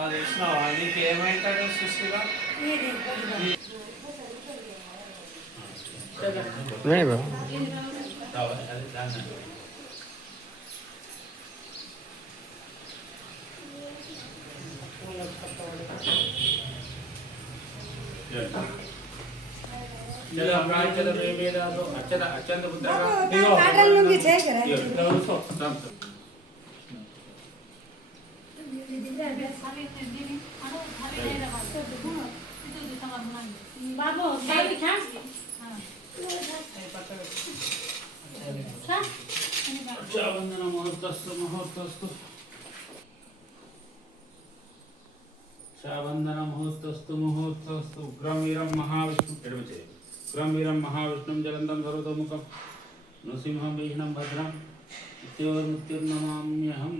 అది ఇచ్చినావా నీకు ఏమైంటాడు సుశీల రక్షాబంధన ముహూర్తస్తు ముహూర్తస్తు రక్షాబంధన ముహూర్తస్తు ముహూర్తస్తు ఉగ్రం వీరం మహావిష్ణు ఎడమచే ఉగ్రం వీరం మహావిష్ణుం జలంతం సర్వతోముఖం నృసింహం భీషణం భద్రం మృత్యుర్నమామ్యహం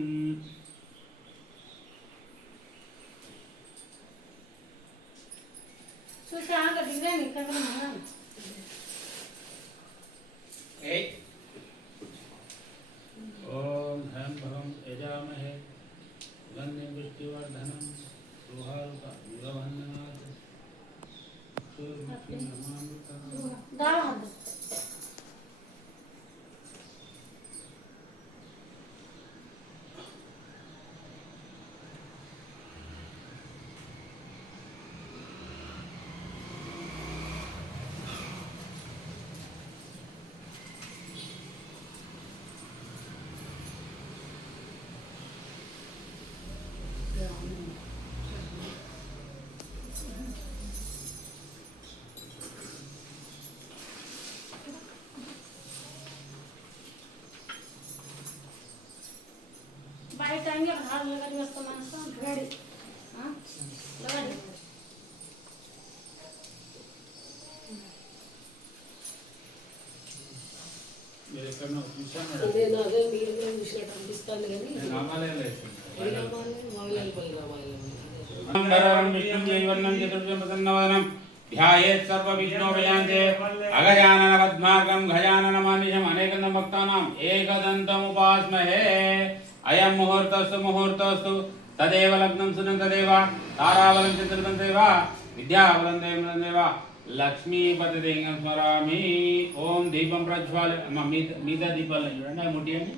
ओम धन भवम यजामहे गन्धे वृष्टिवर्धनम सुहारुका युगवन्नाथ सूर्यमुखी नमामि टाइम हाथ लगा दिया सामान सब रेडी हां लगा दे मेरे करना विषय में అదే నాదే మీరు కూడా విషయం అనిపిస్తుంది కానీ నామాలే లేదు నామాలే బైరామాలే అంబరం విష్ణుం జైవన్నం చతుర్భుజం ప్రసన్నవదనం ధ్యాయేత్ సర్వ విష్ణోపయాంతే అగజానన పద్మార్గం గజానన మానిషం అనేకం భక్తానాం ఏకదంతముపాస్మహే అయం ముహూర్తస్తు ముహూర్తస్తు తదేవ లగ్నం సునం తదేవ తారాబలం చతుర్థం తదేవ విద్యాబలం దేవ లక్ష్మీపతి స్మరామి ఓం దీపం ప్రజ్వాల మీద దీపాలు చూడండి అవి ముట్టియండి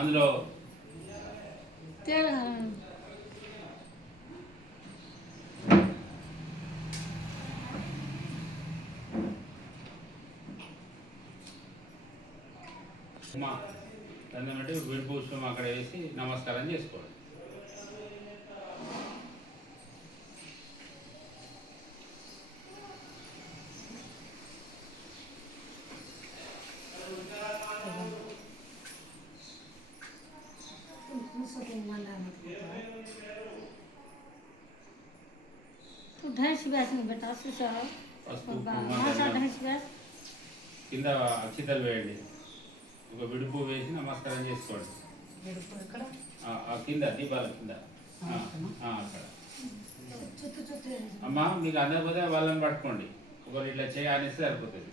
అందులో దాన్ని విడిపూషం అక్కడ వేసి నమస్కారం చేసుకోండి. కింద అక్షితలు వేయండి, ఒక విడుపు వేసి నమస్కారం చేసుకోండి. కింద దీపాల కింద అక్కడ అమ్మా మీకు అందకపోతే వాళ్ళని పట్టుకోండి, ఒకరు ఇట్లా చేయాలిస్తే సరిపోతుంది.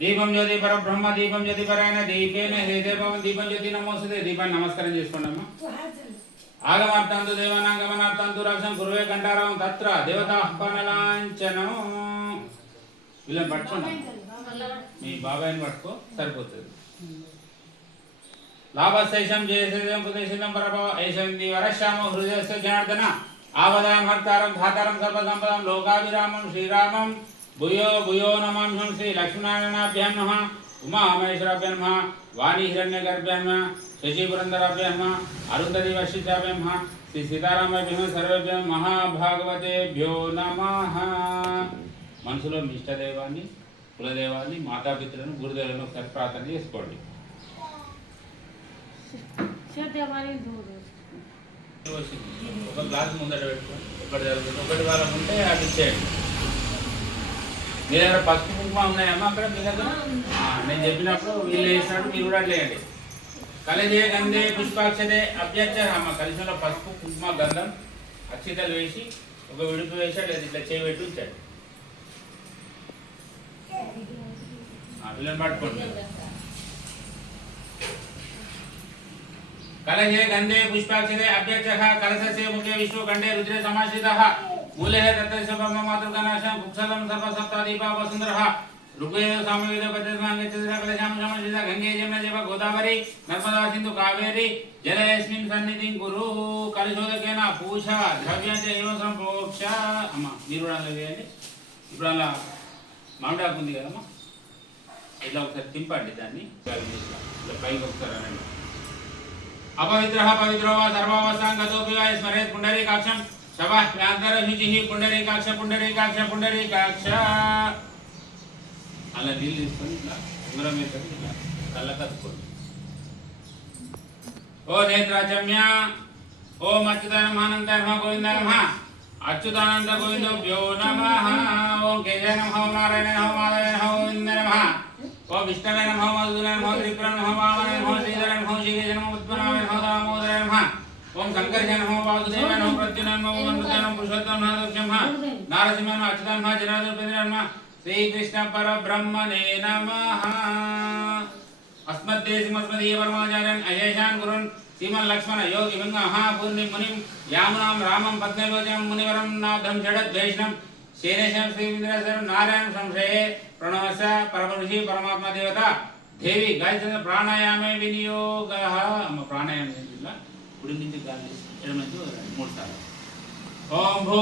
దీపం జ్యోతి పర బ్రహ్మ దీపం జ్యోతి పరాయణ దీపేన హృదయం దీపం జ్యోతి నమోస్తే దీపాన్ని నమస్కారం చేసుకోండి అమ్మా. ఆగమార్థంతు దేవానాగమనార్థంతు రక్షం గురువే కంఠారం తత్ర దేవతాహ్వానలాంఛనం. వీళ్ళని పట్టుకోండి, మీ బాబాయిని పట్టుకో సరిపోతుంది. లాభశేషం జయశేషం పుదేశం పరభవ ఏషం వరశ్యామో హృదయస్య జనార్దన ఆవదాం హర్తారం ధాతారం సర్వసంపదం లోకాభిరామం శ్రీరామం భూయో భూయో నమామ్యం శ్రీ లక్ష్మీనారాయణాభ్యాం నమః ఉమామహేశ్వరాభ్యాం నమః వాణీ హిరణ్యగర్భ్యాం నమః శశిపురందరాభ్యాం నమః అరుంధతి వశిష్టాభ్యాం నమః శ్రీ సీతారామాభ్యాం సర్వేభ్యం మహాభాగవతేభ్యో నమః. మనసులో మీ ఇష్టదైవాన్ని కులదేవాన్ని మాతాపితృలను గురుదేవులను ఒకసారి ప్రార్థన చేసుకోండి. ఒక గ్లాస్ ముందర పెట్టుకోండి, ఒకటి జరుగుతుంది, ఒకటి వాళ్ళ ఉంటే అది ఇచ్చేయండి. మీ దగ్గర పసుపు కుంకుమ ఉన్నాయమ్మా అక్కడ మీ దగ్గర? నేను చెప్పినప్పుడు వీళ్ళు వేసినట్టు మీరు కూడా అట్లా వేయండి. కలజే గంధే పుష్పాక్షతే అభ్యర్థ అమ్మ కలిసిలో పసుపు కుంకుమ గంధం అక్షితలు వేసి ఒక విడుపు వేసాడు లేదా ఇట్లా చేయి పెట్టి ఉంచాడు పిల్లలు పట్టుకోండి कलशे गंधे पुष्पाक्षते अभ्यक्षः कलशस्य मुखे विष्णुखण्डे रुद्रे समाश्रितः मूले तत्रस्य ब्रह्ममातृगणाशं कुक्षलं सर्वसप्तदीपा वसुन्धरः ऋग्वेद सामवेद पद्धतिमाङ्गच्छत्र कलशां समाश्रितः गंगे जमुना चैव गोदावरी नर्मदा सिन्धु कावेरी जलेऽस्मिन् सन्निधिं कुरु कलशोदकेन पूषा द्रव्यं च एवं संप्रोक्ष अम्मा మీరు కూడా వేయండి ఇప్పుడు అలా మామిడాకు ఉంది కదమ్మా ఇలా ఒకసారి తింపండి దాన్ని ఇలా పైకి ఒకసారి అనండి अपवित्रः पवित्रो वा सर्वावस्थाङ्गतोऽपि वा स्मरेत् पुण्डरीकाक्षं शवः व्यान्तरशुचिः पुण्डरीकाक्ष पुण्डरीकाक्ष पुण्डरीकाक्ष అలా నీళ్ళు తీసుకొని ఇట్లా ఉంగరం వేసుకొని ఇట్లా కళ్ళ కత్తుకోండి ఓ నేత్రాచమ్య ఓం అచ్యుతానంద నమః గోవింద నమః అచ్యుతానంద గోవిందభ్యో నమః ఓం కేశవ నమః ఓం నారాయణ నమః మాధవ నమః గోవింద నమః ఓం విష్ణవే నమః మధుసూదనాయ నమః త్రిపురాయ నమః వామనాయ నమః శ్రీధరాయ నమః శ్రీకేశాయ నమః ఉత్పన్నాయ నమః దామోదరాయ నమః ఓం శంకర్షాయ నమః వాసుదేవాయ నమః ప్రత్యునాయ నమః ఓం అమృతాయ నమః పురుషోత్తమాయ నమః దక్షమాయ నారసింహాయ నమః అచ్యుతాయ నమః జనార్దనాయ నమః శ్రీకృష్ణ పరబ్రహ్మణే నమః అస్మద్దేశమస్మదీయ పరమాచార్యాన్ అజేషాన్ గురున్ శ్రీమన్ లక్ష్మణ యోగి వింగ మహాపూర్ణి మునిం యామునాం రామం పద్మలోచనం మునివరం నాథం జడద్వేషణం శేనేశం శ్రీవింద్రేశ్వరం నారాయణ సంశయే ప్రణవస పరమఋషి పరమాత్మ దేవత దేవి గాయత్రి ప్రాణాయామే వినియోగ ప్రాణాయామం చేయాలి కుడి నుంచి గాలి ఎడమ నుంచి 3 సార్లు ఓం భూ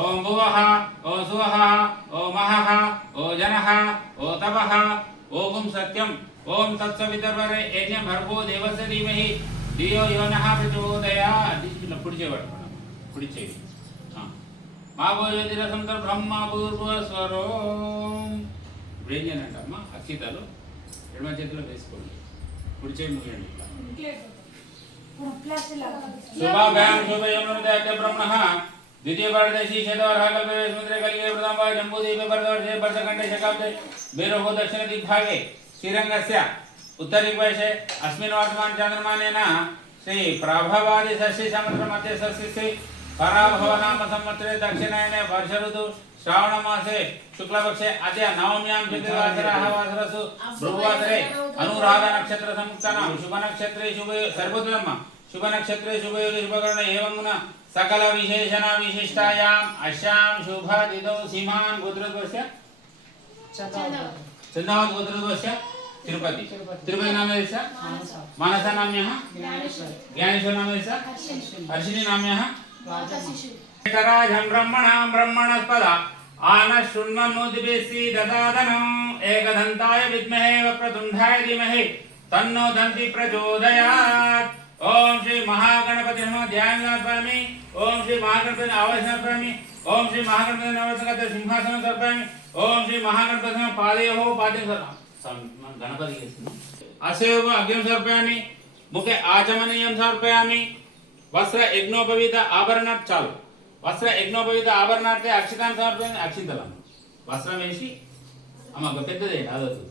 ఓం భువః ఓం సువః ఓం మహః ఓం జనః ఓం తపః ఓం సత్యం ఓం తత్సవితర్వరే ఏజ్ఞం భర్గో దేవస్య ధీమహి ధియో యో నః ప్రచోదయాత్ ఇట్లా కుడి చేయబడతాం కుడి చేయి మాభోజ్యోతిరసం బ్రహ్మ పూర్వస్వరో ఇప్పుడు ఏం చేయాలంటే అమ్మ అక్షితలు ఎడమ చేతిలో వేసుకోండి కుడి చేయి ముగియండి శుభాభ్యాం శుభయోనుదయ బ్రహ్మణః ద్వితీయ భారతదేశీ శతవర్షకల్పే సముద్రే కలిగే ప్రథమ జంబూదీపే భరతవర్షే భరతఖండే శకాబ్దే భైరవో దక్షిణ దిగ్భాగే శ్రీరంగస్య उत्तरीवैशे अस्मिन् वर्तमान चंद्रमानेन श्री प्रभवादि षष्ठी संवत्सर मध्ये षष्ठी पराभव नाम संवत्सरे दक्षिणायने वर्ष ऋतु श्रावण मासे शुक्लपक्षे अद्य नवम्यां चतुर्वासरः वासरसु भृगुवासरे अनुराधा नक्षत्र संयुक्तानां शुभ नक्षत्रे शुभ सर्वोत्तम शुभ नक्षत्रे शुभ शुभकरणे एवं गुण सकल विशेषण विशिष्टायाम् अस्यां शुभ तिथौ सीमान् गोत्रद्वस्य चंदावत गोत्रद्वस्य तिरुपति तिरुपति नाम ऐसा मानसा नाम्यः ज्ञानेश्वर नाम ऐसा हर्षिणी नाम्यः राजं ब्रह्मणां ब्रह्मणस्पदा आनशृण्वन्नोतिभिः ददादनं एकदन्ताय विद्महे वक्रतुण्डाय धीमहि तन्नो दन्ति प्रचोदयात् ओम श्री महागणपति नमः ध्यान समर्पयामि ओम श्री महागणपति आवाहन समर्पयामि ओम श्री महागणपति नमस्कृत सिंहासनं समर्पयामि ओम श्री महागणपति पादयोः पादं गणपति असेव अग्निं समर्पयामि मुखे आचमनीयं समर्पयामि वस्त्र यज्ञोपवीत आभरणात् चालु वस्त्र यज्ञोपवीत आभरणार्थे अक्षतान् समर्पयामि अक्षिंतलं वस्त्रं వేసి అమ్మ పెద్దదే అదొద్దు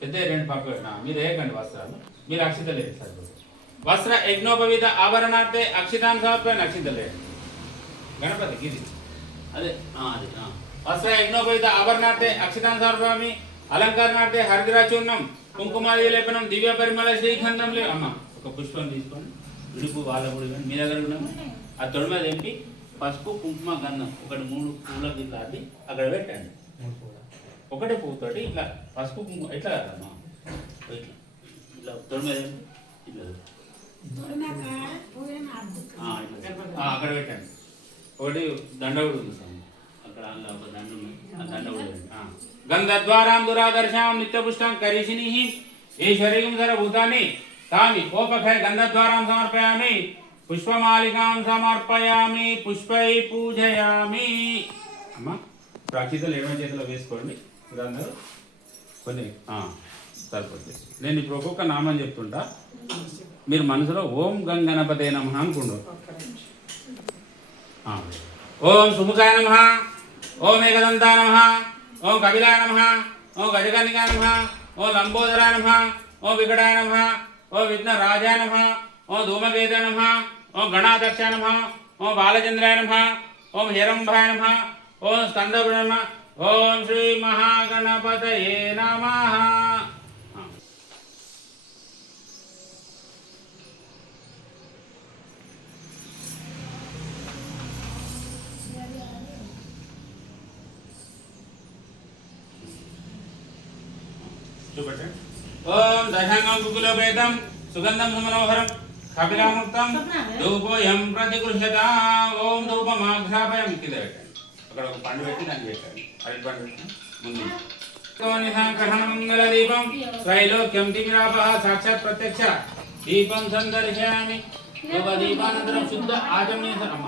పెద్ద రెండు పక్కన మీరు వేయకండి వస్త్రాలు మీరు అక్షింతలు వేయండి సరిపోతుంది వస్త్ర యజ్ఞోపవీత ఆభరణార్థే అక్షితాన్ సమర్పయామి అక్షింతలు వేయండి గణపతికి ఇది అదే అది వస్త్ర యజ్ఞోపవీత ఆభరణార్థే అక్షితాన్ సమర్పయామి అలంకరణార్థే హరిద్రాచూర్ణం కుంకుమాది లేపనం దివ్య పరిమళ శ్రీఖండం లే అమ్మ ఒక పుష్పం తీసుకోండి విడుపు వాళ్ళపుడు కానీ మీ దగ్గర ఉన్నాము ఆ తొడి మీద ఏంటి పసుపు కుంకుమ గంధం ఒకటి 3 పూల గిట్లా అది అక్కడ పెట్టండి ఒకటే పువ్వుతోటి ఇట్లా పసుపు కుంకుమ ఎట్లా కదమ్మా ఇట్లా ఇట్లా తొడి మీద ఇట్లా అక్కడ పెట్టండి ఒకటి దండ కూడా ఉంది సార్ అక్కడ ఒక దండ ఉంది ఆ దండ కూడా गंधद्वारां दुरादर्शां नित्यपुष्टां करिशिनिः ईश्वरीं सर्वभूतानि तानि कोपखे गंधद्वारां समर्पयामि पुष्पमालिकां समर्पयामि पुष्पै पूजयामि अम्मा प्राक्षितలు ఎడమ చేతిలో వేసుకోండి మీరందరూ కొన్ని సరిపోతుంది నేను ఇప్పుడు ఒక్కొక్క నామం చెప్తుంటా మీరు మనసులో ఓం గంగణపతే నమః అనుకోండి ఓం సుముఖాయ నమః ఓం ఏకదంతాయ నమః ओम कपिलाय नमः ओम गजकर्णिकाय नमः ओम लंबोदराय नमः ఓం వికటాయ నమః ఓం విఘ్నరాజాయ నమః ఓం ధూమకేతాయ నమః ఓం గణాధ్యక్షాయ నమః ఓం బాలచంద్రాయ నమః ఓం హిరంభాయ నమః ఓం స్కందపుర నమః ఓం శ్రీ మహాగణపతయే నమః. చూపెట్టండి. ఓం దశాంగం కుకులోపేతం సుగంధం సుమనోహరం కపిలాముక్తం ధూపోయం ప్రతిగృహ్యతాం. ఓం ధూపమాఘ్రాపయం కింద పెట్టండి. అక్కడ ఒక పండు పెట్టి దాన్ని పెట్టండి. అరటి పండు పెట్టి ముందు మంగళదీపం త్రైలోక్యం తిమిరాపః సాక్షాత్ ప్రత్యక్ష దీపం సందర్శయామి. దీపానంతరం శుద్ధ ఆచమనీయ అమ్మ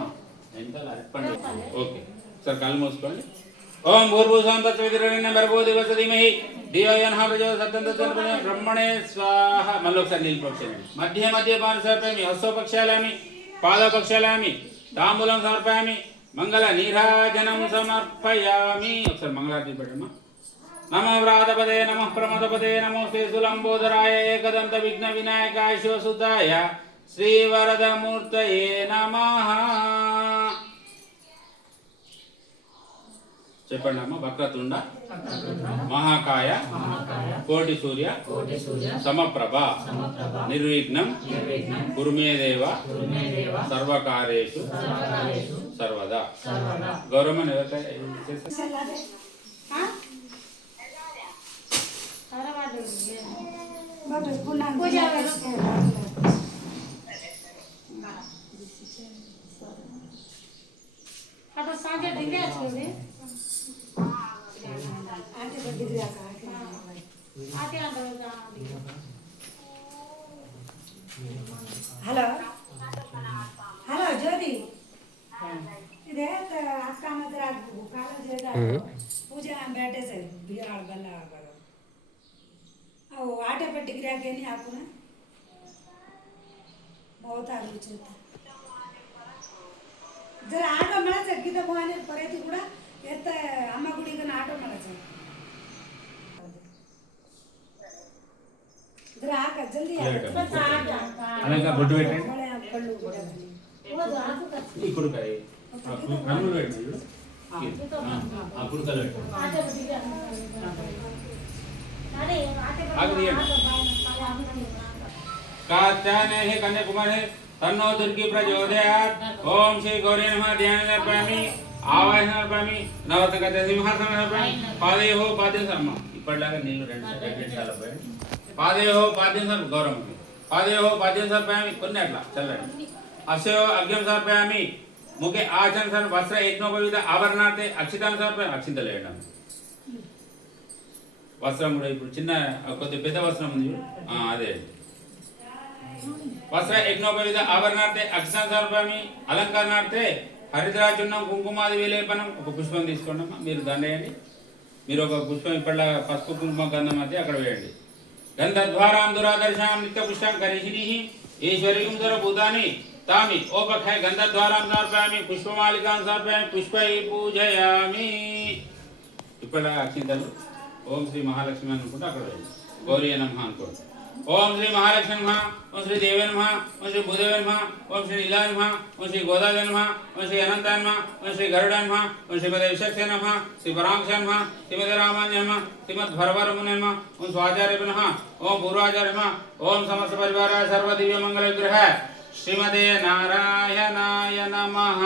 ఎంత అరటి పండు. ఓకే సార్ కళ్ళు మూసుకోండి. ఓం భూర్భువస్సువః తత్సవితుర్వరేణ్యం భర్గో దేవस्य धीमहि धियो यो नः प्रचोदयात् ब्रह्मणे स्वाहा. మళ్ళీ ఒకసారి నీళ్ళు ప్రోక్షయామి. మధ్య మధ్య పాన సమర్పయామి. హస్తో ప్రక్షాళయామి పాదో ప్రక్షాళయామి తాంబూలం సమర్పయామి మంగళ నీరాజనం సమర్పయామి. ఒకసారి మంగళారతి పెట్టమ్మా. నమో వ్రాతపదే నమః ప్రమదపదే నమోస్తే సులంబోదరాయ ఏకదంత విఘ్న వినాయకాయ శివసుతాయ శ్రీవరదమూర్తయే నమః. చెప్పండి అమ్మ. వక్రతుండ మహాకాయ కోటి సూర్య సమప్రభ నిర్విఘ్నం కురుమే దేవ సర్వకార్యేషు సర్వదా. గౌరవం आता सांगे डिंगे छोड़े आटे को डिग्री आटे अंदर का హలో హలో జ్యోతి ఇదే అక్క మధ్య కాలేజ్ పూజ बैठे से बिहार गला करो आओ आटे पे डिग्री के नहीं आपको ना बहुत आलू जरा आटो मला गीता भवानी पर्यंत ಕೂಡ ಎತ್ತ ಅಮ್ಮ ಗುಡಿಗೆ ಆಟೋ ಮಾಡಸ जरा आका जल्दी అలాగా బొట్టు పెట్టండి. पल्लू गुड़ा ఇప్పుడు కాయ రంగులు పెట్టండి. అప్పుడు కల పెట్టండి. ఆగు తీయండి. కాచానే హే కన్యాకుమారి तन्नो दुर्गी प्रचोदयात्. ओम श्री गौरी नमः. ध्यान समर्पयामि आवाहन समर्पयामि नवतक सिंहासन समर्पयामि. पादयोः पाद्यं समर्पयामि. ఇప్పటిలాగా నీళ్ళు రెండు సార్లు పోయండి. పాదయోः పాద్యం సమర్పయామి. గౌరవం పాదయోः పాద్యం సమర్పయామి. కొన్ని అట్లా చల్లండి. అస్యో అర్ఘ్యం సమర్పయామి. ముఖే ఆచరణ సమర్పయామి. వస్త్ర యజ్ఞోపవీత ఆభరణార్థే అక్షితాన్ని సమర్పయామి. అక్షింతలు వేయడం. వస్త్రం కూడా ఇప్పుడు చిన్న కొద్ది పెద్ద వస్త్రం ఉంది అదే వస్త్ర యజ్ఞోపవిధ ఆభరణార్థే అక్షితాన్ని సమర్పయామి. అలంకరణార్థే హరిద్రాచున్నం కుంకుమాది విలేపనం. ఒక పుష్పం తీసుకోండి అమ్మా. మీరు దండేయండి. మీరు ఒక పుష్పం ఇప్పటిలా పసుపు కుంకుమ గంధం మధ్య అక్కడ వేయండి. గంధద్వారాం దురాదర్శాం నిత్య పుష్పం కరిషిని ఈశ్వరీం భూతాని తామి ఓపఖాయ గంధద్వారాం సమర్పయామి. పుష్పమాలికాం సమర్పయామి. పుష్పై పూజయామి. ఇప్పటిలా అక్షింతలు ఓం శ్రీ మహాలక్ష్మి అనుకుంటే అక్కడ వేయండి. గౌరీ నమః అనుకోండి. ओम श्री महालक्ष्मी नमः. ओम श्री देवे नमः. ओम श्री भूदेवे नमः. ओम श्री लीला नमः. ओम श्री गोदादेवी नमः. ओम श्री अनंताय नमः. ओम श्री गरुडाय नमः. ओम श्रीमते विशक्ते नमः. श्री परांक्षाय नमः. श्रीमते रामान्य नमः. श्रीमद् भरवरमुने नमः. ओम स्वाचार्य नमः. ओम पूर्वाचार्य नमः. ओम समस्त परिवाराय सर्व दिव्य मंगल विग्रह श्रीमते नारायणाय नमः.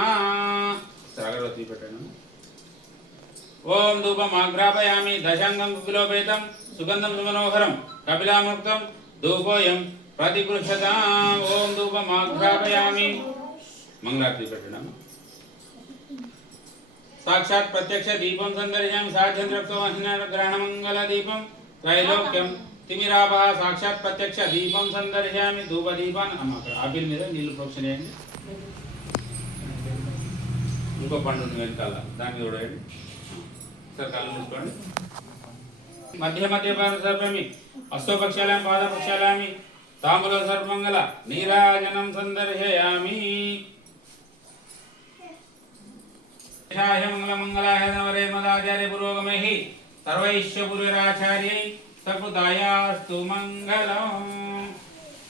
अगरबत्ती పెట్టండి. ओम धूपम आग्रापयामि. दशांगं कुकुलोपेतं सुगंधं सुमनोहरं कपिलामुक्तं धूपोऽयं प्रतिगृह्यताम्. ओम धूपम आग्रापयामि. मंगलारती పెట్టండి. साक्षात् प्रत्यक्ष दीपं संदर्शयामि. साक्षात् ग्रहण मंगल दीपं त्रैलोक्यं తిమిరాపః. సాక్షాత్ ప్రత్యక్ష దీపం సందర్శయామి. ధూప దీపాన్ని అమ్మ అక్కడ ఆపిల్ మీద నీళ్లు ప్రోక్షణ చేయండి. ఇంకో పండు ఉంది వెనకాల దాన్ని చూడండి. సార్ కళ్ళు మూసుకోండి. మధ్య మధ్య పాద సర్పమి అస్తో పక్షాలయామి పాద పక్షాలయామి తాంబూల సర్పమంగళ నీరాజనం సందర్శయామి. మంగళ మంగళాయ నవరే మదాచార్య పురోగమై సర్వైశ్య పురురాచార్యై సకృతాయాస్తు మంగళం.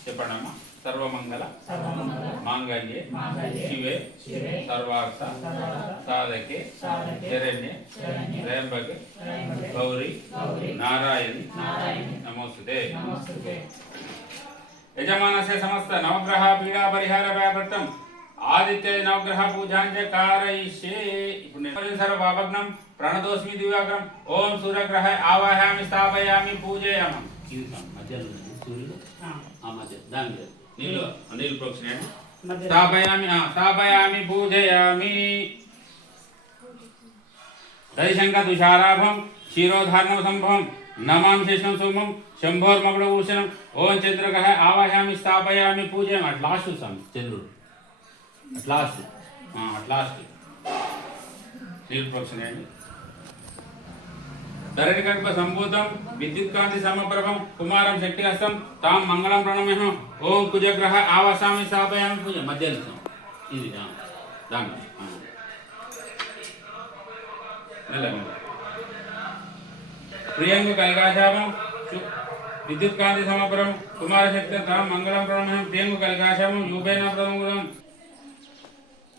చెప్పండమ్మా. సర్వమంగళ మాంగళ్యే శివే సర్వార్థ సాధకే శరణ్యే త్రయంబకే గౌరీ నారాయణి నమోస్తుతే. యజమానస్య సమస్త నవగ్రహ పీడా పరిహార వ్యాపృతం ఆదిత్య నవగ్రహ పూజాంచ కారయిష్యే. ఇప్పుడు నేను సర్వభగ్నం ప్రణతోస్మి దివ్యాగ్రం. ఓం సూర్యగ్రహ ఆవాహయామి స్థాపయామి పూజయామి. ఇది మధ్యలో సూర్యుడు ఆ మధ్య దాని నీళ్ళు ప్రోక్షణ స్థాపయామి పూజయామి. దైశంక తుషారాభం క్షీరోధారణం సంభవం నమాం శేషం సోమం శంభోర్మకుడభూషణం. ఓం చంద్రగ్రహ ఆవాహయామి స్థాపయామి పూజయామి. అట్ లాస్ట్ స్వామి చంద్రుడు అట్ లాస్ట్ నీళ్ళు ప్రోక్షణ అండి. ధరణికల్ప సంభూతం విద్యుత్కాంతి సమప్రభం కుమారం శక్తిహస్తం తాం మంగళం ప్రణమ్యహం. ఓం కుజగ్రహ ఆవాసామి స్థాపయామి పూజ. మధ్యాహ్నం ఇది దాంట్లో ప్రియంగు కలికాశామం విద్యుత్కాంతి సమప్రభం కుమార శక్తి తాం మంగళం ప్రణమ్యహం. ప్రియంగు కలికాశామం యూపేన ప్రథమగురం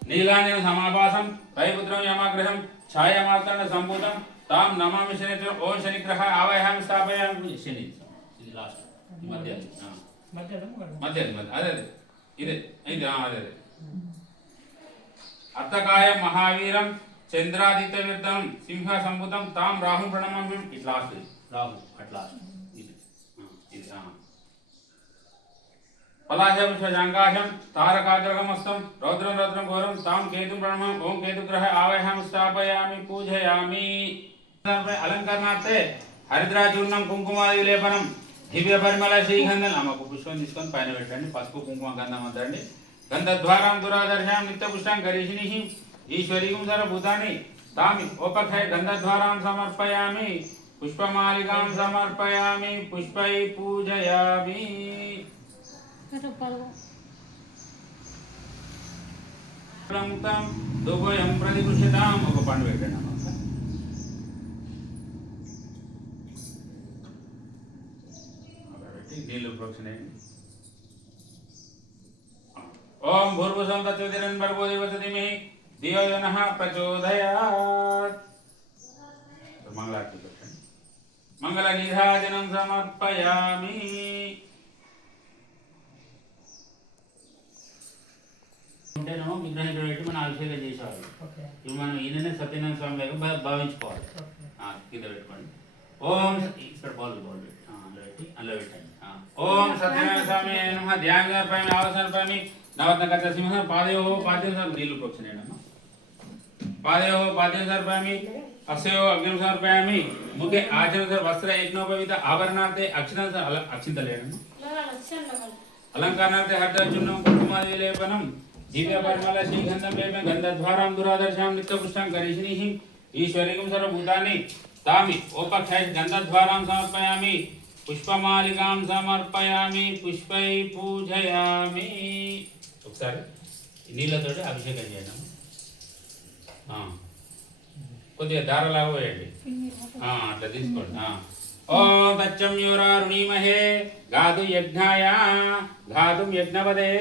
నీలాంజన సమాభాసం వైపుత్రం యమాగ్రహం ఛాయామార్తండ సంభూతం తాం నమామి శనిత్వం. ఓం శనిగ్రహ ఆవాహయామి స్థాపయామి పూజ. శని ఇది లాస్ట్ మధ్యాహ్నం అదే ఇదే ఇది అదే. అర్థకాయం మహావీరం చంద్రాదిత్య విరుద్ధం సింహ సంభూతం తాం రాహు ప్రణమామి. ఇది లాస్ట్ రాహు అట్ లాస్ట్ ఇది పలాశంకాశం తారకాగ్రహమస్తం రౌద్రం రౌద్రం ఘోరం తాం కేతు ప్రణమం. ఓం కేతుగ్రహ ఆవాహయామి స్థాపయామి పూజయామి. అలంకరణార్థే హరిద్రాచూర్ణం కుంకుమాది లేపనం దివ్య పరిమళ శ్రీగంధం. అమ్మకు పుష్పం తీసుకొని పైన పెట్టండి. పసుపు కుంకుమ గంధం అంతండి. గంధద్వారాం దురాదర్శాం నిత్య పుష్టాం కరీషిణి ఈశ్వరీం సర్వభూతాని తామి ఉపఖై గంధద్వారాం సమర్పయామి పుష్పమాలికాం సమర్పయామి పుష్పై పూజయామి. దుభయం ప్రతిపుష్యతాం. ఒక పండు పెట్టండి అమ్మ. నీళ్ళు ప్రోక్షణ. ఓం భూర్భుసం తత్వదిరన్ భర్గో దేవస్య ధీమహి ధియో యో నః ప్రచోదయాత్. మంగళారతి పెట్టండి. మంగళ నీరాజనం సమర్పయామి. ఉంటేనేమో విగ్రహం పెట్టి మనం అభిషేకం చేసేవాళ్ళు. ఇప్పుడు మనం ఈయననే సత్యనారాయణ స్వామి లాగా భావించుకోవాలి. కింద పెట్టుకోండి. ఓం ఇక్కడ బాల్ పెట్టి అందులో పెట్టండి. ఓం సత్యనారాయణ స్వామి నమః. ధ్యాన సమర్పయామి ఆవసమర్పయామి నవరత్నకచ్చ సింహ పాదయో పాద్యం నీళ్ళు ప్రోక్షణేనమ్మా. పాదయో పాద్యం సమర్పయామి అక్షయో అగ్నిం సమర్పయామి. ముఖే ఆచరణ వస్త్ర యజ్ఞోపవిత ఆభరణార్థే అక్షింతలేనమ్మా. అలంకరణార్థే హరిద్రాచూర్ణం కుంకుమాది లేపనం దివ్య పరిమళ శ్రీగంధం లేపనం గంధద్వారాం దురాదర్శాం నిత్యపుష్టాం కరీషిణి ఈశ్వరీం సర్వభూతాని తామి ఓపక్షై గంధద్వారాం సమర్పయామి పుష్పమాలికాం సమర్పయామి పుష్పై పూజయామి. ఒకసారి నీళ్ళతోటి అభిషేకం చేయండి. కొద్దిగా దారలాగా వేయండి. అట్లా తీసుకోండి. ఓం తచ్చం యోరారుణీమహే గాదు యజ్ఞాయ గాతుం యజ్ఞపదే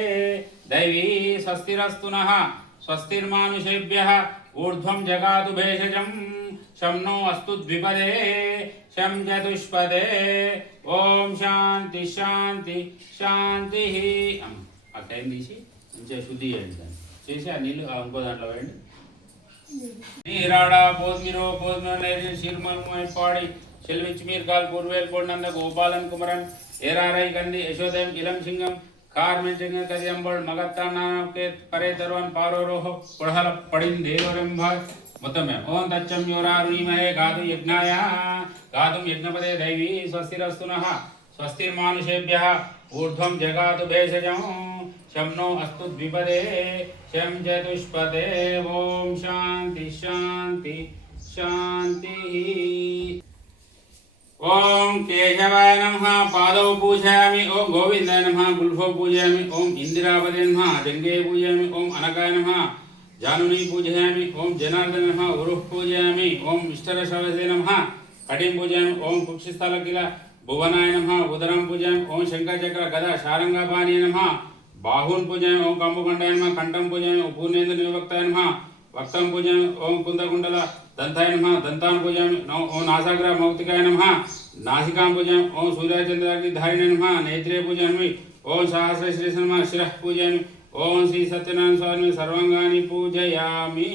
దైవీ స్వస్తిరస్తు నః స్వస్తిర్మానుషేభ్యః ఊర్ధ్వం జగాదు భేషజం శం నో అస్తు ద్విపదే శం చతుష్పదే. ఓం శాంతి శాంతి శాంతి. ఆ టైం తీసి మంచిగా శుద్ధి చేయండి. దాన్ని చేసి ఆ నీళ్ళు ఇంకో దాంట్లో వేయండి. நீராடா போத்மிரோ போத்மலேரில் சிறுமல்முனை பாடி செல்விச்மீர் கால் பூர்வேல் பொன்னந்த கோபாலன் குமரன் ஏராரை கந்தி யசோதயம் இளம் சிங்கம் கார்மென் சிங்க கதியம்பள் மகத்தானாக்கே பரே தருவன் பாரோரோஹோ புடஹல படின் தேவரெంభాయ్. మొత్తమే ఓం తచ్చం యోరారుణీమహే గాదు యజ్ఞాయ గాతుం యజ్ఞపదే దైవీ స్వస్తిరస్తు నః స్వస్తిర్మానుషేభ్యః ఊర్ధ్వం జగాదు భేషజం శం నో అస్తు ద్విపదే శం చతుష్పదే. ఓం శాంతి శాంతి శాంతి. ఓం కేశవాయ నమః పాదౌ పూజయామి. ఓం గోవిందాయ నమః గుల్ఫో పూజయామి. ఓం ఇందిరాపదే నమః జంగే పూజయామి. ఓం అనకాయ నమః జానుని పూజయామి. ఓం జనార్దన నమః ఉరుః పూజయామి. ఓం ఇష్టరసవసే నమః కటిం పూజయామి. ఓం కుక్షిస్థలకిల భువనాయ నమః ఉదరం పూజయామి ఓం శంఖచక్ర గదా శారంగపాణియ నమః బాహూన్ పూజయామి ఓం కంబుకండాయ నమః కంఠం పూజయామి ఓం పూర్ణేంద్ర నివక్తాయ నమః వక్తం పూజయామి ఓం కుందకుండల దంతాయ నమః దంతాన్ పూజయామి ఓం నాసాగ్ర మౌక్తికాయ నమః నాసికాం పూజయామి ఓం సూర్యచంద్రాగ్ని ధారిణే నమః నేత్రే పూజయామి ఓం సహస్రశ్రీ నమః శిరః పూజయామి ఓం శ్రీ సత్యనారాయణ స్వామి సర్వాంగాని పూజయామి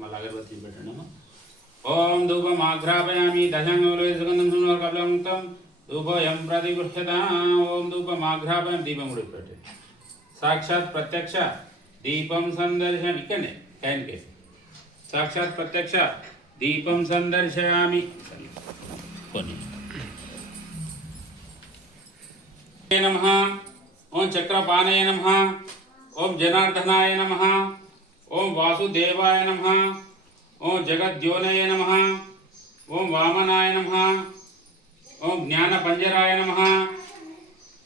మళ్ళీ అగరబత్తి పెట్టండి ఓం ధూపం ఆఘ్రాపయామి దశాంగంలో సుగంధం సుందర కబలముక్తం ధూపయం ప్రతిగృహ్యత ఓం ధూపం ఆఘ్రాపయం దీపం కూడా పెట్టండి సాక్షాత్ ప్రత్యక్ష దీపం సందర్శనం ఇక్కడనే క్యాన్కే సాక్షాత్ ప్రత్యక్ష దీపం సందర్శయామి కొన్ని నమః ఓం చక్రపాణయ నమః ఓం జనార్దనాయ నమః ఓం వాసుదేవాయ నమః ఓం జగద్యోనయ నమః ఓం వామనాయ నమః ఓం జ్ఞానపంజరాయ నమః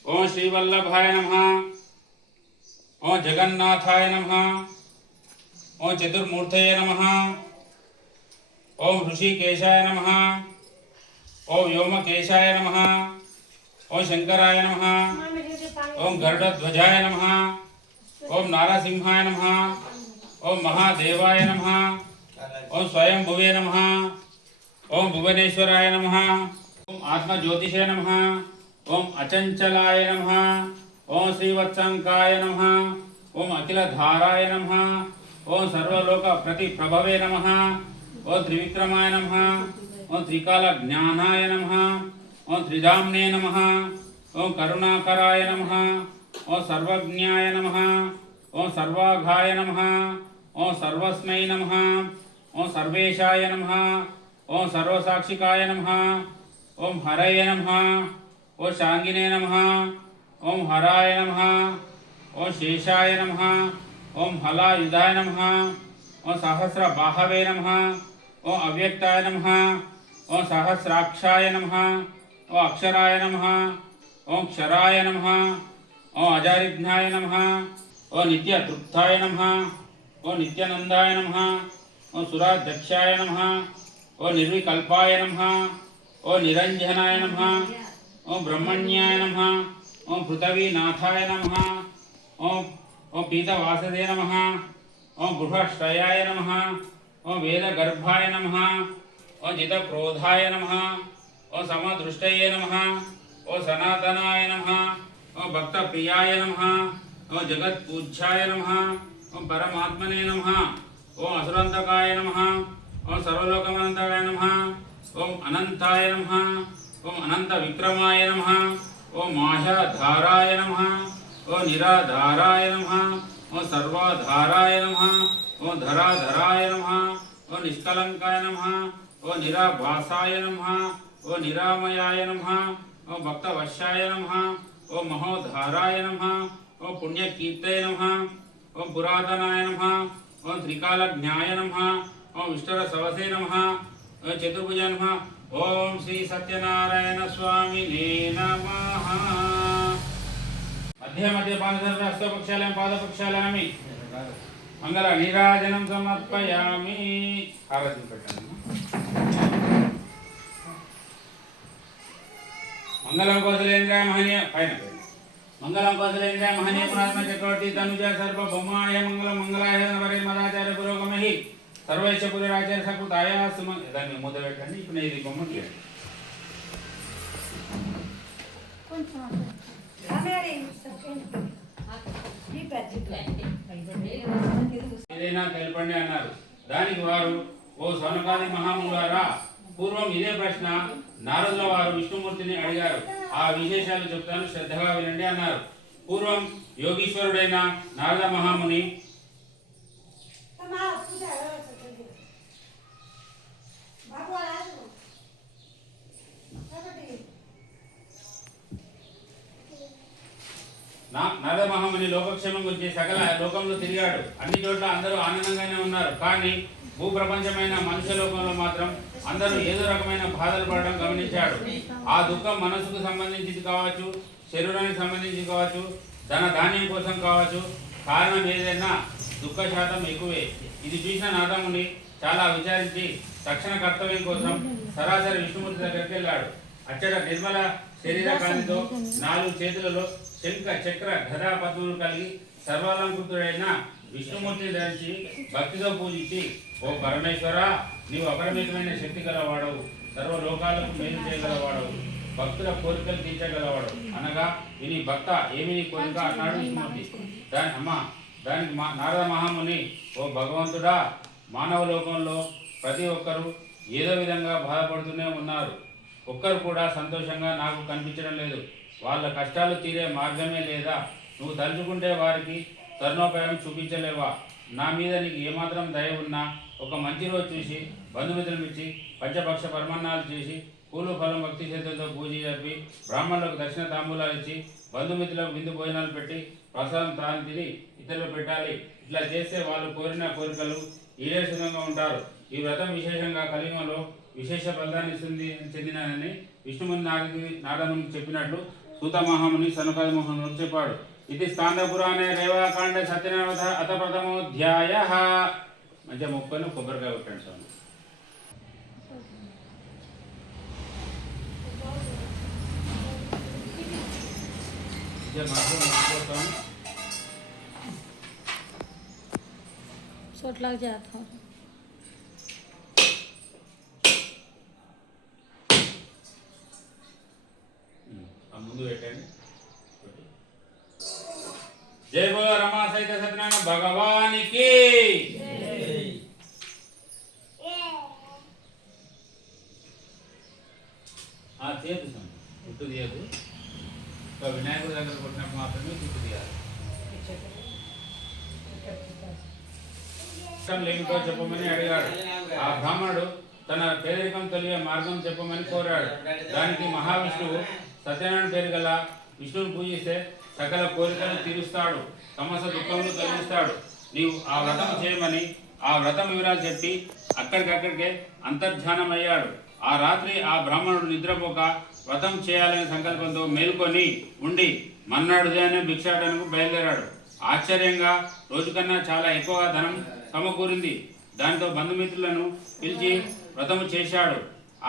ఓం శ్రీవల్లభాయ నమః ఓం జగన్నాథాయ నమః ఓం చతుర్మూర్తయే నమః ఓం ఋషికేశాయ నమః ఓం వ్యోమకేశాయ నమః ఓం శంకరాయ నమః ఓం గరుడధ్వజాయ నమః ఓం నారసింహాయ నమః ఓం మహాదేవాయ నమః ఓం స్వయంభువే నమః ఓం భువనేశ్వరాయ నమః ఓం ఆత్మజ్యోతిషే నమః ఓం అచంచలాయ నమః ఓం శ్రీవత్సంకాయ నమః ఓం అఖిలధారాయ నమః ఓం సర్వలోక ప్రతిప్రభవే నమః ఓం త్రివిక్రమాయ నమః ఓం త్రికాల జ్ఞానాయ నమః ఓం త్రిధామ్నే నమః ఓం కరుణాకరాయ నమః ఓం సర్వజ్ఞాయ నమః ఓం సర్వాఘాయ నమః ఓం సర్వస్మై నమః ఓం సర్వేశాయ నమః ఓం సర్వసాక్షికాయ నమః ఓం హరయ నమః ఓం శాంగినే నమః ఓం హరాయ నమః ఓం శేషాయ నమః ఓం హలాయుధాయ నమః ఓం సహస్రబాహవే నమః ఓం అవ్యక్తాయ నమః ఓం సహస్రాక్షాయ నమః ఓం అక్షరాయ నమః ఓం క్షరాయ నమః ఓం అజారిఘ్నాయ నమః ఓం నిత్యతృప్తాయ నమః ఓం నిత్యానందాయ నమః ఓం సురాధ్యక్షాయ నమః ఓం నిర్వికల్పాయ నమః ఓం నిరంజనాయ నమః ఓం బ్రహ్మణ్యాయ నమః ఓం పృథవీనాథాయ నమః ఓం ఓం పీతవాసదే నమః ఓం బృహశ్రయాయ నమః ఓం వేదగర్భాయ నమః ఓం జితక్రోధాయ నమః ఓం సమదృష్టయే నమః ఓం సనాతనాయ నమః ఓం భక్తప్రియాయ నమః ఓం జగత్పూజ్యాయ నమః ఓం పరమాత్మనే నమః ఓం అసురంతకాయ నమః ఓం సర్వలోకమనంతాయ నమః ఓం అనంతాయ నమః ఓం అనంత విక్రమాయ నమః ఓం మాయాధారాయ నమః ఓం నిరాధారాయ నమః ఓం సర్వాధారాయ నమః ఓం ధరాధరాయ నమః ఓం నిష్కలంకాయ నమః ఓం నిరాభాసాయ నమః ఓం నిరామయాయ నమః ఓం భక్తవశ్యాయ నమః ఓం మహోధారాయ నమః ఓం పుణ్యకీర్తయ నమః ఓం పురాతనాయ నమః ఓం త్రికాలజ్ఞాయ నమః ఓం విష్ణురసవసే నమః ఓం చతుర్భుజాయ నమః ఓం శ్రీ సత్యనారాయణ స్వామినే నమః మధ్య మధ్య పాదసర్వ హస్తపక్షాలయం పాదపక్షాలయామి మంగళ నీరాజనం సమర్పయామి హారతి పెట్టండి మంగళం కౌశలేంద్రాయ మహనీయ పైన మంగళం కౌశలేంద్రాయ మహనీయ పురాత్మ చక్రవర్తి తనుజ సర్వ బొమ్మాయ మంగళం మంగళాయ వరే మదాచార్య పురోగమహి సర్వైశ్య పురాచార్య సకృతాయ దాన్ని ముద్ద పెట్టండి ఇప్పుడు ఇది బొమ్మ తీయండి ఏదైనా తెలపండి అన్నారు. దానికి వారు ఓ సనకాది మహాములారా, పూర్వం ఇదే ప్రశ్న నారదుల వారు విష్ణుమూర్తిని అడిగారు. ఆ విశేషాలు చెప్తాను, శ్రద్ధగా వినండి అన్నారు. పూర్వం యోగీశ్వరుడైన నారద మహాముని నారద మహాముని లోకక్షేమం గురించి సకల లోకంలో తిరిగాడు. అన్ని చోట్ల అందరూ ఆనందంగానే ఉన్నారు. కానీ భూప్రపంచమైన మనుష్య లోకంలో మాత్రం అందరూ ఏదో రకమైన బాధలు పడడం గమనించాడు. ఆ దుఃఖం మనసుకు సంబంధించింది కావచ్చు, శరీరానికి సంబంధించి కావచ్చు, ధన ధాన్యం కోసం కావచ్చు. కారణం ఏదైనా దుఃఖ శాతం ఎక్కువే. ఇది చూసిన నారదముని చాలా విచారించి తక్షణ కర్తవ్యం కోసం సరాసరి విష్ణుమూర్తి దగ్గరికి వెళ్ళాడు. అచ్చట నిర్మల శరీర కాంతితో 4 చేతులలో శంఖ చక్ర గదా పద్మములు కలిగి సర్వాలంకృతుడైన విష్ణుమూర్తిని ధరించి భక్తితో పూజించి, ఓ పరమేశ్వర, నీవు అపరిమితమైన శక్తి గలవాడవు, సర్వలోకాలకు మేలు చేయగలవాడవు, భక్తుల కోరికలు తీర్చగలవాడు అనగా విని భక్త ఏమి నీ కోరిక అన్నాడు విష్ణుమూర్తి. దానికి నారద మహాముని, ఓ భగవంతుడా, మానవ లోకంలో ప్రతి ఒక్కరూ ఏదో విధంగా బాధపడుతూనే ఉన్నారు. ఒక్కరు కూడా సంతోషంగా నాకు కనిపించడం లేదు. వాళ్ళ కష్టాలు తీరే మార్గమే లేదా? నువ్వు తలుచుకుంటే వారికి తరుణోపాయం చూపించలేవా? నా మీద నీకు ఏమాత్రం దయ ఉన్నా ఒక మంచి రోజు చూసి బంధుమిత్రులు ఇచ్చి పంచపక్ష పరమన్నాలు చేసి పూలు ఫలం భక్తి శ్రద్ధలతో పూజ జరిపి బ్రాహ్మణులకు దక్షిణ తాంబూలాలు ఇచ్చి బంధుమిత్రులకు విందు భోజనాలు పెట్టి ప్రసాదం తాను తిని ఇతరులు పెట్టాలి. ఇట్లా చేస్తే వాళ్ళు కోరిన కోరికలు ఈడేసుగా ఉంటారు. ఈ వ్రతం విశేషంగా కలియుగంలో విశేష ఫలితాన్ని చెందినని విష్ణుముని నారదమునికి చెప్పినట్లు సూత మహాముని సనకాది మోహనుడు చెప్పాడు. ఇది స్కాంద పురాణే రేవాకాండ సత్యనారాయణ అత ప్రథమోధ్యాయ. మంచిగా మొక్కను కొబ్బరికాయ కొట్టండి సార్. चोट लग जाता है। ముందు పెట్టండి. జై బోలో రమా సహిత సత్యనారాయణ భగవానికి. చేయదు సార్, గుట్టు తీయదు. వినాయకుడి దగ్గర కొట్టినప్పుడు మాత్రమే గుట్టు తీయాలి. ఏమిటో చెప్పమని అడిగాడు. ఆ బ్రాహ్మణుడు తన పేదరికం తొలిగే మార్గం చెప్పమని కోరాడు. దానికి మహావిష్ణువు సత్యనారాయణ పేరు గల విష్ణువుని పూజిస్తే సకల కోరికలను తీరుస్తాడు, సమస్త దుఃఖములు తొలగిస్తాడు. నీవు ఆ వ్రతం చేయమని ఆ వ్రతం వివరాలు చెప్పి అక్కడికక్కడికే అంతర్ధానమయ్యాడు. ఆ రాత్రి ఆ బ్రాహ్మణుడు నిద్రపోక వ్రతం చేయాలనే సంకల్పంతో మేల్కొని ఉండి మన్నాడు ఉదయాన్నే భిక్షాటనకు బయలుదేరాడు. ఆశ్చర్యంగా రోజుకన్నా చాలా ఎక్కువగా ధనం సమకూరింది. దాంతో బంధుమిత్రులను పిలిచి వ్రతము చేశాడు.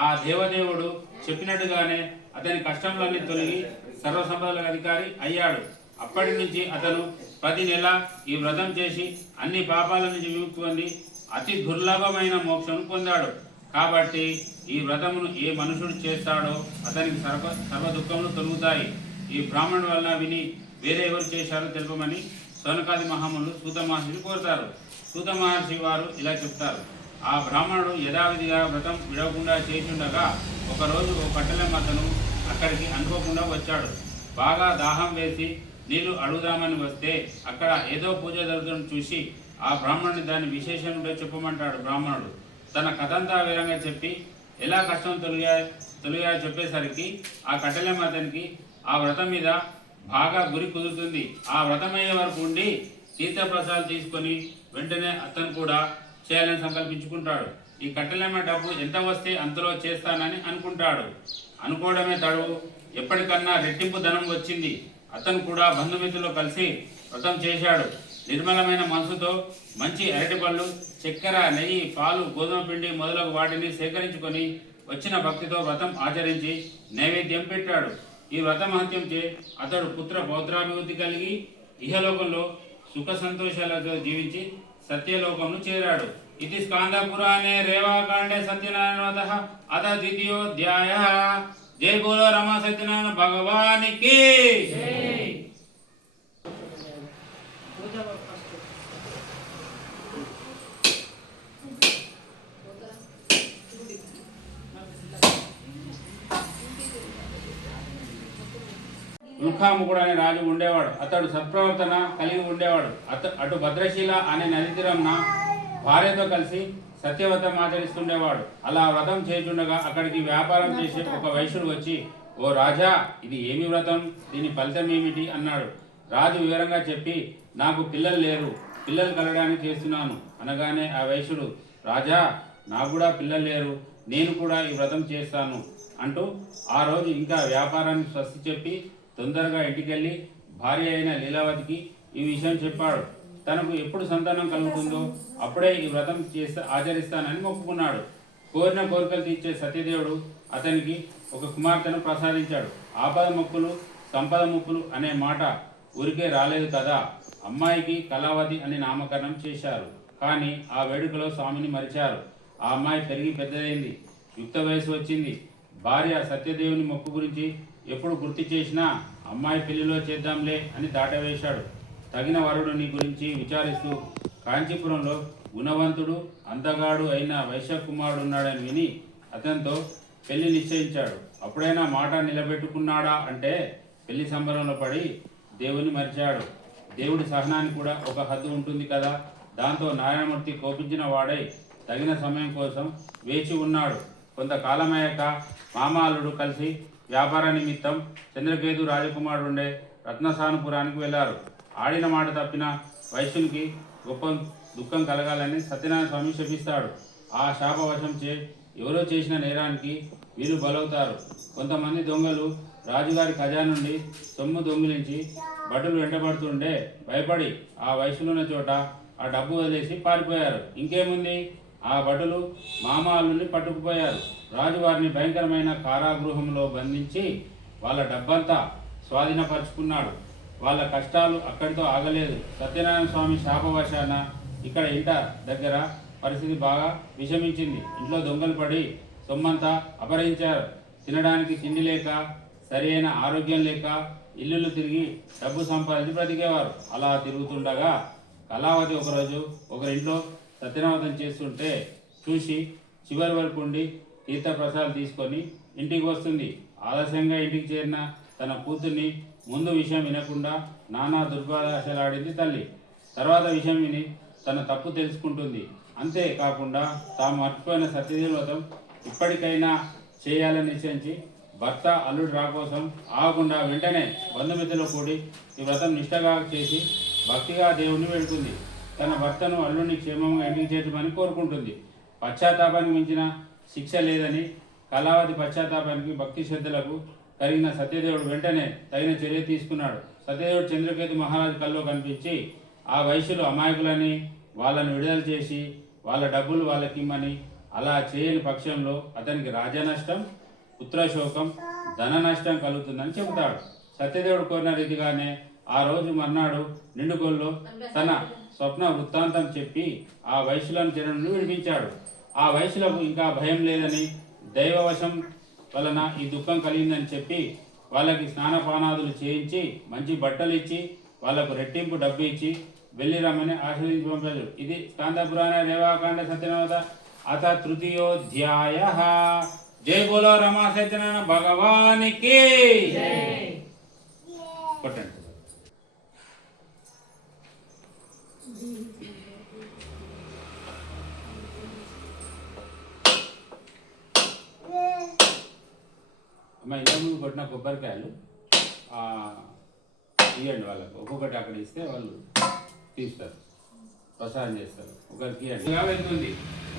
ఆ దేవదేవుడు చెప్పినట్టుగానే అతని కష్టములన్నీ తొలగి సర్వసంపదల అధికారి అయ్యాడు. అప్పటి నుంచి అతను ప్రతి నెల ఈ వ్రతం చేసి అన్ని పాపాల నుంచి విముక్తి పొంది అతి దుర్లభమైన మోక్షం పొందాడు. కాబట్టి ఈ వ్రతమును ఏ మనుషుడు చేస్తాడో అతనికి సర్వ దుఃఖములు తొలుగుతాయి. ఈ బ్రాహ్మణుడి వలన విని వేరే ఎవరు చేశారో తెలుపమని సౌనకాది మహామునులు సూత మహర్షిని కోరుతారు. సూత మహర్షి వారు ఇలా చెప్తారు. ఆ బ్రాహ్మణుడు యథావిధిగా వ్రతం విడవకుండా చేస్తుండగా ఒకరోజు ఓ కట్టెలం అతను అక్కడికి అనుకోకుండా వచ్చాడు. బాగా దాహం వేసి నీళ్లు అడుగుదామని వస్తే అక్కడ ఏదో పూజ జరుగుతున్న చూసి ఆ బ్రాహ్మణుని దాని విశేషం చెప్పమంటాడు. బ్రాహ్మణుడు తన కథంతా వివరంగా చెప్పి ఎలా కష్టం తొలిగా చెప్పేసరికి ఆ కట్టెలం అతనికి ఆ వ్రతం మీద బాగా గురి కుదురుతుంది. ఆ వ్రతమయ్యే వరకు ఉండి తీర్థప్రసాదాలు తీసుకొని వెంటనే అతను కూడా చేయాలని సంకల్పించుకుంటాడు. ఈ కట్టెలమ్మ డబ్బు ఎంత వస్తే అంతలో చేస్తానని అనుకుంటాడు. అనుకోవడమే తడువు, ఎప్పటికన్నా రెట్టింపు ధనం వచ్చింది. అతను కూడా బంధుమిత్రులు కలిసి వ్రతం చేశాడు. నిర్మలమైన మనసుతో మంచి అరటిపళ్ళు, చక్కెర, నెయ్యి, పాలు, గోధుమ పిండి మొదలగు వాటిని సేకరించుకొని వచ్చిన భక్తితో వ్రతం ఆచరించి నైవేద్యం పెట్టాడు. ఈ వ్రత మహత్యంచే అతడు పుత్ర పౌత్రాభివృద్ధి కలిగి ఇహలోకంలో సుఖ సంతోషాలతో జీవించి సత్యలోకంను చేరాడు. ఇది స్కాంద పురాణే రేవాకాండే సత్యనారాయణ అత ద్వితీయోధ్యాయ. జై బోలో రమా సత్యనారాయణ భగవానికి. రుఖాముకుడు అనే రాజు ఉండేవాడు. అతడు సత్ప్రవర్తన కలిగి ఉండేవాడు. అటు భద్రశీల అనే నది తీరంన భార్యతో కలిసి సత్యవ్రతం ఆచరిస్తుండేవాడు. అలా వ్రతం చేస్తుండగా అక్కడికి వ్యాపారం చేసే ఒక వైశ్యుడు వచ్చి, ఓ రాజా, ఇది ఏమి వ్రతం, దీని ఫలితం ఏమిటి అన్నాడు. రాజు వివరంగా చెప్పి, నాకు పిల్లలు లేరు, పిల్లలు కలగడానికి చేస్తున్నాను అనగానే ఆ వైశ్యుడు, రాజా, నాకు కూడా పిల్లలు లేరు, నేను కూడా ఈ వ్రతం చేస్తాను అంటూ ఆ రోజు ఇంకా వ్యాపారాన్ని స్వస్తి చెప్పి తొందరగా ఇంటికెళ్ళి భార్య అయిన లీలావతికి ఈ విషయం చెప్పాడు. తనకు ఎప్పుడు సంతానం కలుగుతుందో అప్పుడే ఈ వ్రతం ఆచరిస్తానని మొక్కుకున్నాడు. కోరిన కోరికలు తీర్చే సత్యదేవుడు అతనికి ఒక కుమార్తెను ప్రసాదించాడు. ఆపద మొక్కులు సంపద మొక్కులు అనే మాట ఊరికే రాలేదు కదా. అమ్మాయికి కళావతి అని నామకరణం చేశారు. కానీ ఆ వేడుకలో స్వామిని మరిచారు. ఆ అమ్మాయి పెరిగి పెద్దదైంది, యుక్త వయసు వచ్చింది. భార్య సత్యదేవుని మొక్కు గురించి ఎప్పుడు గుర్తు చేసినా అమ్మాయి పెళ్లిలో చేద్దాంలే అని దాటవేశాడు. తగిన వరుడుని గురించి విచారిస్తూ కాంచీపురంలో గుణవంతుడు అందగాడు అయిన వైశ్య కుమారుడు ఉన్నాడని విని అతనితో పెళ్లి నిశ్చయించాడు. అప్పుడైనా మాట నిలబెట్టుకున్నాడా అంటే పెళ్లి సంబరంలో పడి దేవుని మరిచాడు. దేవుడి సహనానికి కూడా ఒక హద్దు ఉంటుంది కదా. దాంతో నారాయణమూర్తి కోపించిన వాడై తగిన సమయం కోసం వేచి ఉన్నాడు. కొంతకాలమయ్యాక మామాలుడు కలిసి వ్యాపార నిమిత్తం చంద్రకేతు రాజకుమారుడు ఉండే రత్నసానుపురానికి వెళ్ళారు. ఆడిన మాట తప్పిన వైశ్యునికి గొప్ప దుఃఖం కలగాలని సత్యనారాయణ స్వామి శపిస్తాడు. ఆ శాపవశం ఎవరో చేసిన నేరానికి వీరు బలవుతారు. కొంతమంది దొంగలు రాజుగారి ఖజానా నుండి సొమ్ము దొంగిలించి భటులు వెంటబడుతుండే భయపడి ఆ వయసులున్న చోట ఆ డబ్బు వదిలేసి పారిపోయారు. ఇంకేముంది, ఆ భటులు మామాలుని పట్టుకుపోయారు. రాజువారిని భయంకరమైన కారాగృహంలో బంధించి వాళ్ళ డబ్బంతా స్వాధీనపరుచుకున్నాడు. వాళ్ళ కష్టాలు అక్కడితో ఆగలేదు. సత్యనారాయణ స్వామి శాపవశాన ఇక్కడ ఇంట దగ్గర పరిస్థితి బాగా విషమించింది. ఇంట్లో దొంగలు పడి సొమ్మంతా అపహరించారు. తినడానికి తిండి లేక, సరైన ఆరోగ్యం లేక ఇల్లులు తిరిగి డబ్బు సంపాదించి బ్రతికేవారు. అలా తిరుగుతుండగా కళావతి ఒకరోజు ఒకరింట్లో సత్యనారాయణ చేస్తుంటే చూసి చివరి వరకు ఉండి తీర్థప్రసాదాలు తీసుకొని ఇంటికి వస్తుంది. ఆలస్యంగా ఇంటికి చేరిన తన కూతుర్ని ముందు విషయం వినకుండా నానా దుర్భాషలాడింది తల్లి. తర్వాత విషయం విని తన తప్పు తెలుసుకుంటుంది. అంతేకాకుండా తాము మర్చిపోయిన సత్యదేవి వ్రతం ఇప్పటికైనా చేయాలని నిశ్చయించి భర్త అల్లుడు రాకోసం ఆగకుండా వెంటనే బంధుమిత్రులు కూడి ఈ వ్రతం నిష్టగా చేసి భక్తిగా దేవుణ్ణి వేడుకుంది. తన భర్తను అల్లుడిని క్షేమంగా ఇంటికి చేర్చమని కోరుకుంటుంది. పశ్చాత్తాపానికి మించిన శిక్ష లేదని కళావతి పశ్చాత్తాపానికి భక్తి శ్రద్ధలకు కలిగిన సత్యదేవుడు వెంటనే తగిన చర్య తీసుకున్నాడు. సత్యదేవుడు చంద్రకేతు మహారాజు కల్లో కనిపించి ఆ వైశ్యులు అమాయకులని వాళ్ళని విడుదల చేసి వాళ్ళ డబ్బులు వాళ్ళకిమ్మని, అలా చేయని పక్షంలో అతనికి రాజనష్టం, పుత్రశోకం, ధన నష్టం కలుగుతుందని చెబుతాడు. సత్యదేవుడు కోరిన రీతిగానే ఆ రోజు మర్నాడు నిండుగోల్లో తన స్వప్న వృత్తాంతం చెప్పి ఆ వైశ్యులను చెర నుండి విడిపించాడు. ఆ వైశ్యులకు ఇంకా భయం లేదని, దైవవశం వలన ఈ దుఃఖం కలిగిందని చెప్పి వాళ్ళకి స్నానపానాదులు చేయించి మంచి బట్టలు ఇచ్చి వాళ్ళకు రెట్టింపు డబ్బు ఇచ్చి వెళ్ళి రమ్మని ఆశీర్వదించి పంపారు. ఇది స్కాంద పురాణ రేవాకాండ సత్యనవత అత తృతీయోధ్యాయ. జై బోలో రమా సత్యనారాయణ భగవానికి కొట్టండి. అమ్మ ఇంతకుముందు కొట్టిన కొబ్బరికాయలు ఇవ్వండి వాళ్ళకు. ఒక్కొక్కటి అక్కడ ఇస్తే వాళ్ళు తీస్తారు, ప్రసాదం చేస్తారు. ఒకరికి వెళ్తుంది.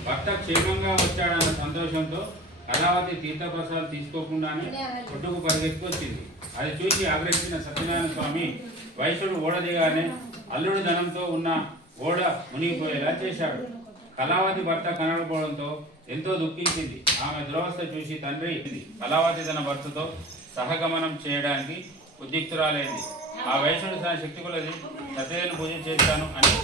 భర్త క్షేమంగా వచ్చాడన్న సంతోషంతో కళావతి తీర్థప్రసాదం తీసుకోకుండానే ఒడ్డుకు పరిగెత్తుకొచ్చింది. అది చూసి ఆగ్రహించిన సత్యనారాయణ స్వామి వైశ్యుడు ఓడ దిగానే అల్లుడు ధనంతో ఉన్న ఓడ మునిగిపోయేలా చేశాడు. కళావతి భర్త కనకపోవడంతో ఎంతో దుఃఖించింది. ఆమె దురవస్థ చూసి తండ్రి కళావతి తన భర్తతో సహగమనం చేయడానికి ఉద్యుక్తురాలైంది. ఆ వైశ్యుడు తన శక్తి కొలది సత్యదేవుని పూజ చేస్తాను అని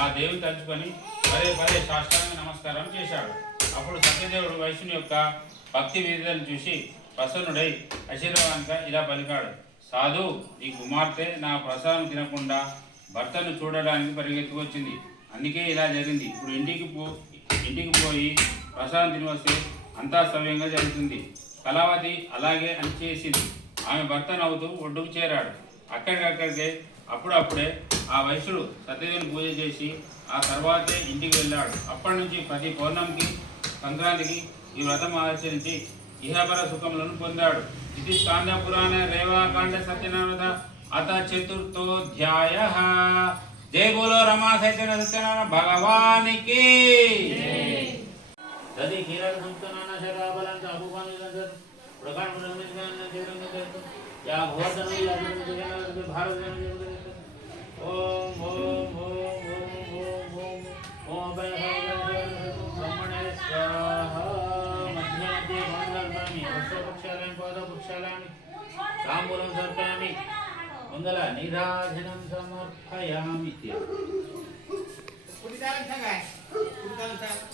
ఆ దేవుని తలుచుకొని పదే పదే సాష్టాంగ నమస్కారం చేశాడు. అప్పుడు సత్యదేవుడు వైశ్యుని యొక్క భక్తి విధులను చూసి ప్రసన్నుడై ఆశీర్వాదంగా ఇలా పలికాడు. సాధు, ఈ కుమార్తె నా ప్రసాదం తినకుండా భర్తను చూడడానికి పరిగెత్తుకొచ్చింది. అందుకే ఇలా జరిగింది. ఇప్పుడు ఇంటికి పోయి ప్రసాదం తిని వస్తే అంతా సవ్యంగా జరుగుతుంది. కళావతి అలాగే అని చేసింది. ఆమె భర్త నవ్వుతూ ఒడ్డుకు చేరాడు. అక్కడికక్కడికే అప్పుడప్పుడే ఆ వైశ్యుడు సత్యదేవుని పూజ చేసి ఆ తర్వాతే ఇంటికి వెళ్ళాడు. అప్పటి నుంచి ప్రతి పౌర్ణమికి, సంక్రాంతికి ఈ వ్రతం ఆచరించి ఇహపర సుఖములను పొందాడు. ఇది స్కాంద పురాణ రేవాకాండ సత్యనారాయణ అత చతుర్థోధ్యాయ. జై బోలో రమా సత్యనారాయణ భగవానికి. దది క్షీరాల సంస్థాన శరాబలంత అభుపానిలంత ప్రకాణ या भवतन या भारत ओम ओम ओम ओम ओम ओम ब्रह्मणे स्वाहा मध्य मध्य मंगल मंगल नीराजनं समर्पयामि. कुठे चालत सांगाय कुठे चालत सांग